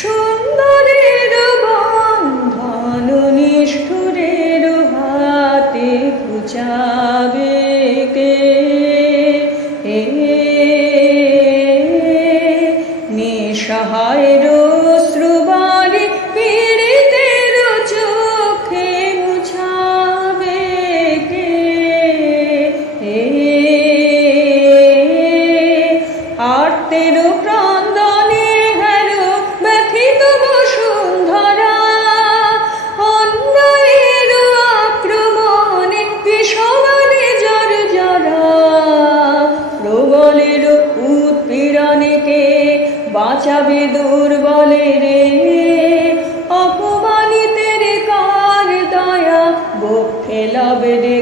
সুন্দরের বন্ধন নিষ্ঠুরের হাতে ঘুচাবে কে? নিঃসহায়ের অশ্রুবারি পীড়িতের চোখে মুছাবে কে? আর্তের ক্রন্দনে হেরো ব্যথিত বসুন্ধরা, অন্যায়ের আক্রমণে বিষবনে জর্জরা, প্রবলের উৎপীড়নে কে বাঁচাবে দুর্বলের? অপমানিতের কার দয়া বুক ফেলাবে রে